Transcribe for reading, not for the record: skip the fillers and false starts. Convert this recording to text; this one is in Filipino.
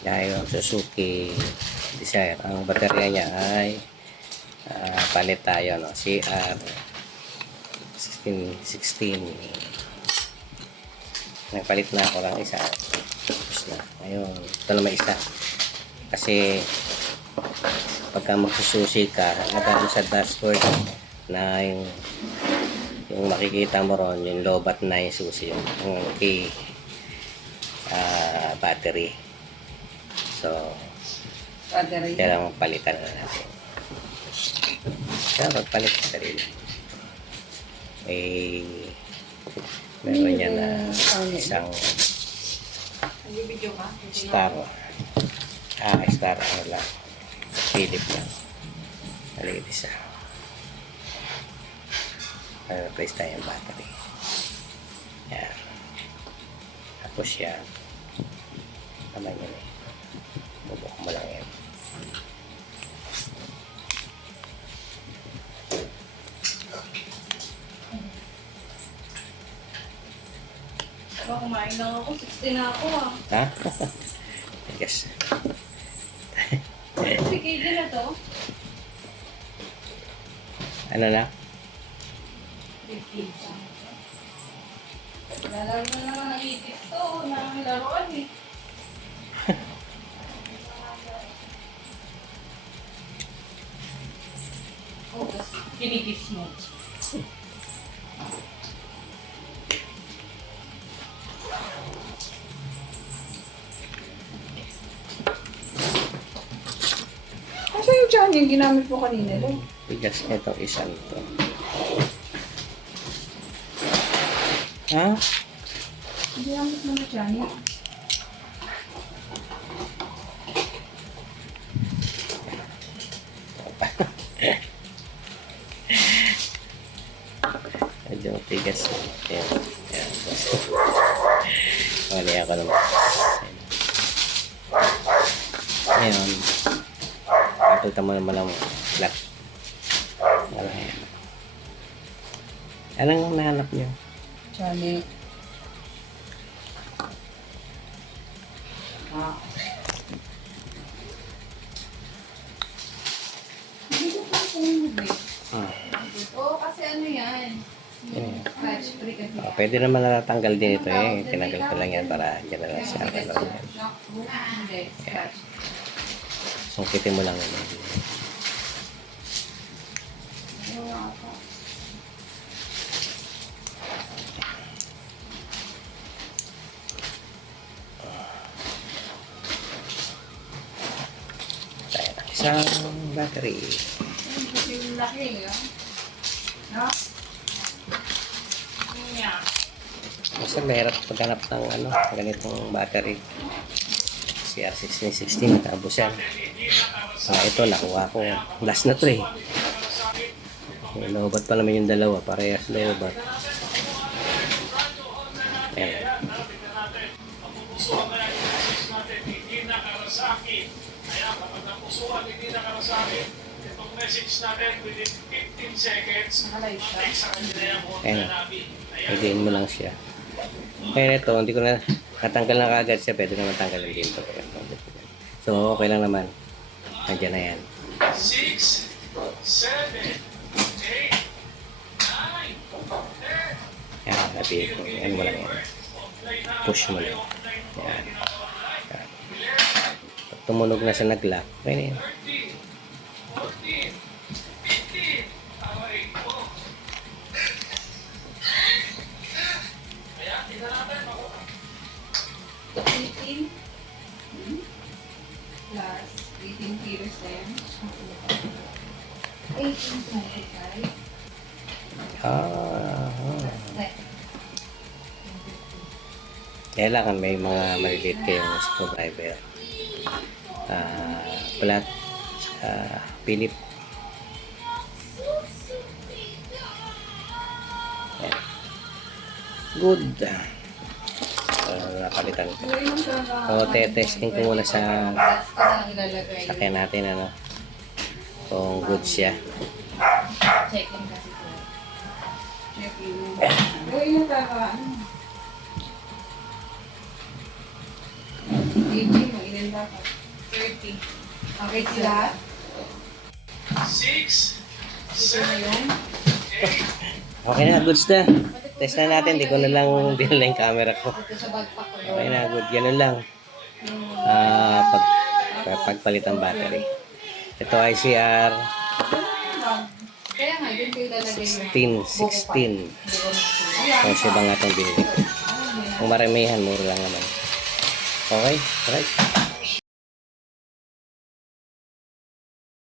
Gaya yung Suzuki Desire. Ang baterya niya ay palit tayo, no? CR 16. Nagpalit na ako lang isa. Tapos na. Ayun, ito na may isa. Kasi pagka magsususi ka, nagano sa dashboard na yung makikita mo ron, yung lobat na yung susi, yung key battery. So, kailangan palitan na natin. Kaya magpalit ka rin. Meron niya na isang star. Star ano lang. Philip lang. Maliit isa. Replace tayo yung battery. Yan. Tapos yan. Tama yun eh. Bubuk mo lang yan. Kumain lang ako, 60 na ako Ha? I guess. Sige din na to. Ano na? 15. Lalaro na naman ang itik to, ng laruan eh. Oh, kinikis mo. Kasi yung dyan yung ginamit mo kanina rin. Bigas nito isa nito. Ha? Ginamit mo na dyan yan. Medyo tigas. Ayan. Ayan. Mali ako naman. Ayan. Pakita mo naman ang black. Ayan. Anong nahanap niyo? Dyan Oo, kasi ano yan. Ayan. Scratch free kasi. Pwede naman natatanggal din ito eh. Tinanggal ko lang yan para dyan na lang siya. Hindi, scratch. Sungkitin mo lang yun. Tayo ng isang battery. Kasi yung laki yun. No? Yeah. Basta mahirap paghanap ng ganitong battery. CR1616 natapos yan. Ito nakuha ko. Last na to eh. Lobat pa naman yung dalawa. Parehas lobat. Ayan. Kaya kapag napusuan hindi nakarasakit, itong message natin within 15 seconds, text sa kanila yung Ayan. namin. Pwedeen mo lang siya. Kaya ito, hindi ko na natanggal na kagad siya. Pwede naman tanggalin din ito. So, okay lang naman. Nandiyan na yan. 6, 7, 8, 9, 10. Yan, napihit mo. Yan mo lang yan. Push mo lang. Yan. Pag tumunog na sa nag-lock, okay na yan. 13, 14, 15. Away po. Kaya, tingnan natin. 18 plus 18 kilos na yan. 18.25. Kailangan may mga maliliit kayong screwdriver. Flat, Philip. Ayan. Good. Nakalitan ko. So, testing ko muna sa sakyan natin, kung good siya. Checking kasi ko. Checking. Gawin mo para ano. Hindi kg mo, ilan dapat? 30. Okay, lahat? 6, Ito na yun? 8, Okay na, goods na. Test na natin, di ko na lang dinala yung camera ko. Ito sa backpack ko yun. Okay na, good. Ganun lang. Pagpalit ang battery. Ito ICR Kaya nga, yun kayo lalagay yung 16. Kasi ba nga itong binili ko. Kung maramihan, mura lang naman. Okay, right.